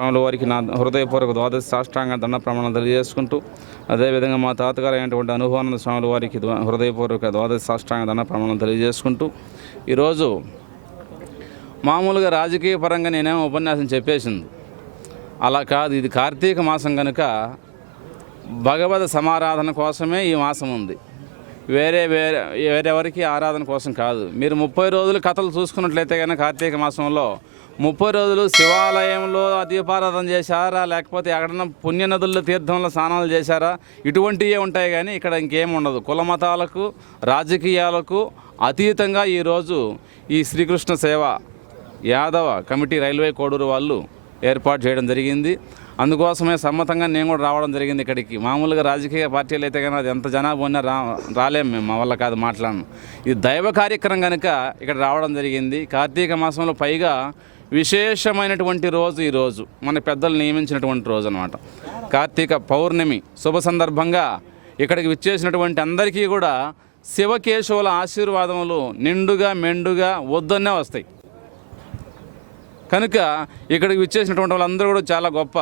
స్వాముల వారికి నా హృదయపూర్వక ద్వాదశ సాష్టాంగ దండ ప్రమాణం తెలియజేసుకుంటూ, అదేవిధంగా మా తాతగారు అయినటువంటి అనుభవానంద స్వాముల వారికి హృదయపూర్వక ద్వాదశ సాష్టాంగ దండ ప్రమాణం తెలియజేసుకుంటూ, ఈరోజు మామూలుగా రాజకీయ పరంగా నేనేమో ఉపన్యాసం చెప్పేసింది, అలా కాదు. ఇది కార్తీక మాసం కనుక భగవద్ సమారాధన కోసమే ఈ మాసం ఉంది. వేరెవరికి ఆరాధన కోసం కాదు. మీరు 30 రోజులు కథలు చూసుకున్నట్లయితే కనుక కార్తీక మాసంలో 30 రోజులు శివాలయంలో దీపారాధన చేశారా, లేకపోతే ఎక్కడన్నా పుణ్యనదుల్లో తీర్థంలో స్నానాలు చేశారా, ఇటువంటివే ఉంటాయి. కానీ ఇక్కడ ఇంకేం ఉండదు. కుల మతాలకు రాజకీయాలకు అతీతంగా ఈరోజు ఈ శ్రీకృష్ణ సేవ యాదవ కమిటీ రైల్వే కోడూరు వాళ్ళు ఏర్పాటు చేయడం జరిగింది. అందుకోసమే సమ్మతంగా నేను కూడా రావడం జరిగింది ఇక్కడికి. మామూలుగా రాజకీయ పార్టీలు అయితే కానీ అది ఎంత జనాభా ఉన్నా రాలేము మేము, మా వల్ల కాదు మాట్లాడను. ఇది దైవ కార్యక్రమం కనుక ఇక్కడ రావడం జరిగింది. కార్తీక మాసంలో పైగా విశేషమైనటువంటి రోజు ఈరోజు మన పెద్దలు నియమించినటువంటి రోజు అన్నమాట. కార్తీక పౌర్ణమి శుభ సందర్భంగా ఇక్కడికి విచ్చేసినటువంటి అందరికీ కూడా శివకేశవుల ఆశీర్వాదములు నిండుగా మెండుగా వద్దన్నే వస్తాయి. కనుక ఇక్కడికి విచ్చేసినటువంటి వాళ్ళందరూ కూడా చాలా గొప్ప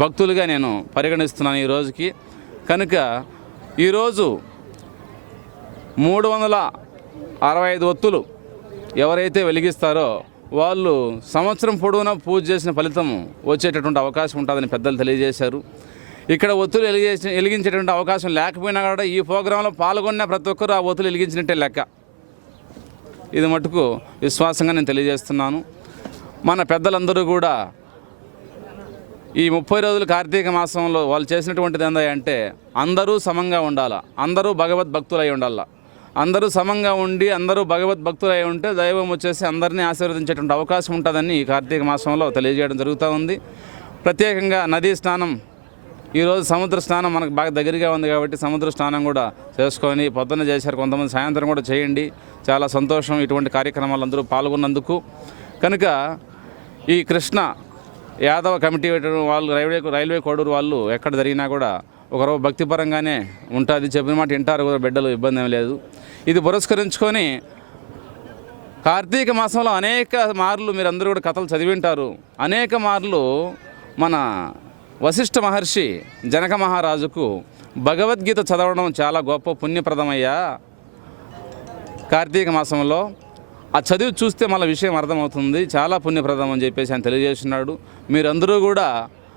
భక్తులుగా నేను పరిగణిస్తున్నాను ఈ రోజుకి. కనుక ఈరోజు 365 ఒత్తులు ఎవరైతే వెలిగిస్తారో వాళ్ళు సంవత్సరం పొడవునా పూజ చేసిన ఫలితం వచ్చేటటువంటి అవకాశం ఉంటుందని పెద్దలు తెలియజేశారు. ఇక్కడ ఒత్తులు వెలిగించేటువంటి అవకాశం లేకపోయినా కూడా ఈ ప్రోగ్రాంలో పాల్గొన్న ప్రతి ఒక్కరు ఆ ఒత్తులు వెలిగించినట్టే లెక్క. ఇది మటుకు విశ్వాసంగా నేను తెలియజేస్తున్నాను. మన పెద్దలందరూ కూడా ఈ 30 రోజులు కార్తీక మాసంలో వాళ్ళు చేసినటువంటిది ఏంటంటే అందరూ సమంగా ఉండాలా, అందరూ భగవద్భక్తులై ఉండాలా. అందరూ సమంగా ఉండి అందరూ భగవద్భక్తులై ఉంటే దైవం వచ్చేసి అందరినీ ఆశీర్వదించేటువంటి అవకాశం ఉంటుందని ఈ కార్తీక మాసంలో తెలియజేయడం జరుగుతూ ఉంది. ప్రత్యేకంగా నదీ స్నానం, ఈరోజు సముద్ర స్నానం మనకు బాగా దగ్గరగా ఉంది కాబట్టి సముద్ర స్నానం కూడా చేసుకొని పొద్దున్న చేశారు, కొంతమంది సాయంత్రం కూడా చేయండి. చాలా సంతోషం ఇటువంటి కార్యక్రమాలు అందరూ పాల్గొన్నందుకు. కనుక ఈ కృష్ణ యాదవ కమిటీ వాళ్ళు రైల్వే కోడూరు వాళ్ళు ఎక్కడ జరిగినా కూడా ఒకరో భక్తిపరంగానే ఉంటుంది. చెప్పిన మాట వింటారు కూడా బిడ్డలు, ఇబ్బంది ఏం లేదు. ఇది పురస్కరించుకొని కార్తీక మాసంలో అనేక మార్లు మీరందరూ కూడా కథలు చదివింటారు. అనేక మార్లు మన వశిష్ఠ మహర్షి జనక మహారాజుకు భగవద్గీత చదవడం చాలా గొప్ప పుణ్యప్రదమయ్యా కార్తీక మాసంలో. ఆ చదివి చూస్తే మళ్ళీ విషయం అర్థమవుతుంది, చాలా పుణ్యప్రదం అని చెప్పేసి ఆయన తెలియజేస్తున్నాడు. మీరందరూ కూడా